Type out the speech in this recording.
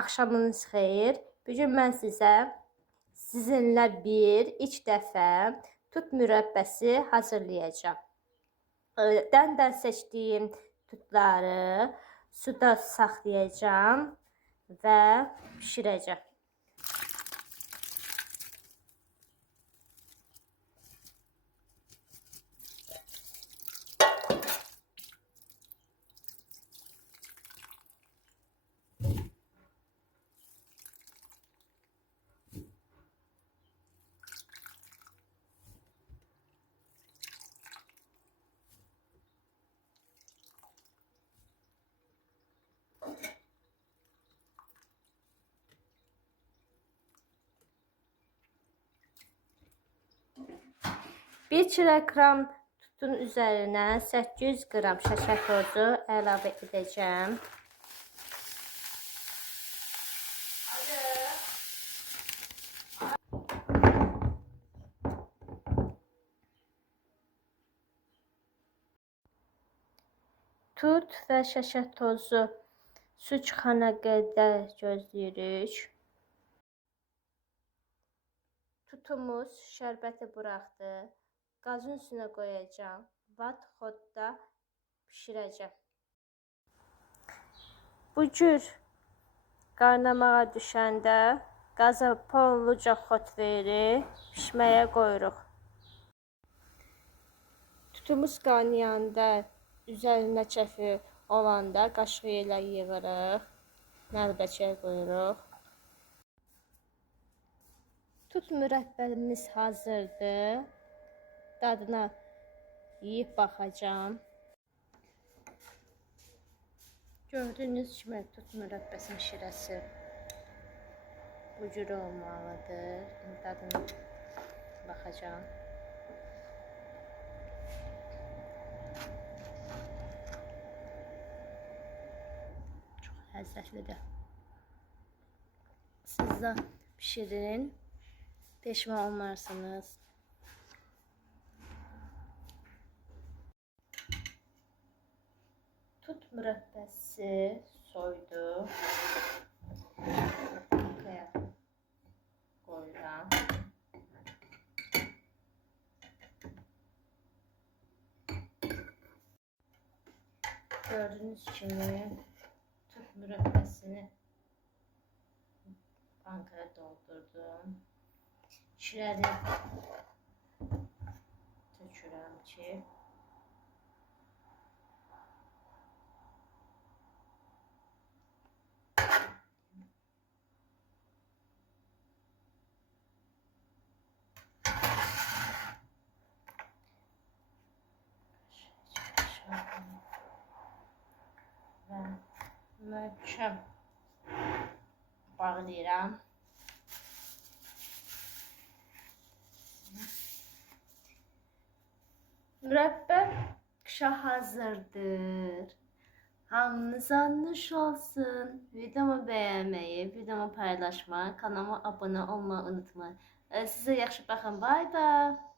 Axşamınız xeyir. Bugün mən sizinlə ilk dəfə tut mürəbbəsi hazırlayacağım. Dəndən seçdiyim tutları suda saxlayacağım və bişirəcəm. Bir kilogram tutun üzərinə 800 qram şəkər tozu əlavə edəcəm. Tut və şəkər tozu su çıxana qədər gözləyirik. Tutumuz şərbəti buraxdı. Qazın üstünə qoyacağım. Vat-xodda bişirəcəm. Bu cür qaynamağa düşəndə qaza polluca xod verib pişməyə qoyuruq. Tutumuz qaynayanda üzərinə kəfi olanda qaşığı ilə yığırıq. Nəlbəçəyə qoyuruq. Tut mürəbbəmiz hazırdır. Dadına yiyib baxacağım. Gördüyünüz kimi tut mürəbbəsinin şirəsi bu cür olmalıdır. Dadına baxacağım. Çox ləzzətlidir. Siz də pişirin. Peşman olmarsınız. Tut mürəbbəsi soydu. Arkaya koyuram. Gördüğünüz kimi tut mürəbbəsini bankaya doldurdum. Şirəni tökürəm ki və möhkəm bağlayıram. Mürəbbə qışa hazırdır. Hamınıza nuş olsun. Videomu bəyənməyi, videomu paylaşmayı, kanalıma abunə olmayı unutmayın. Sizə yaxşı baxın. Bay bay.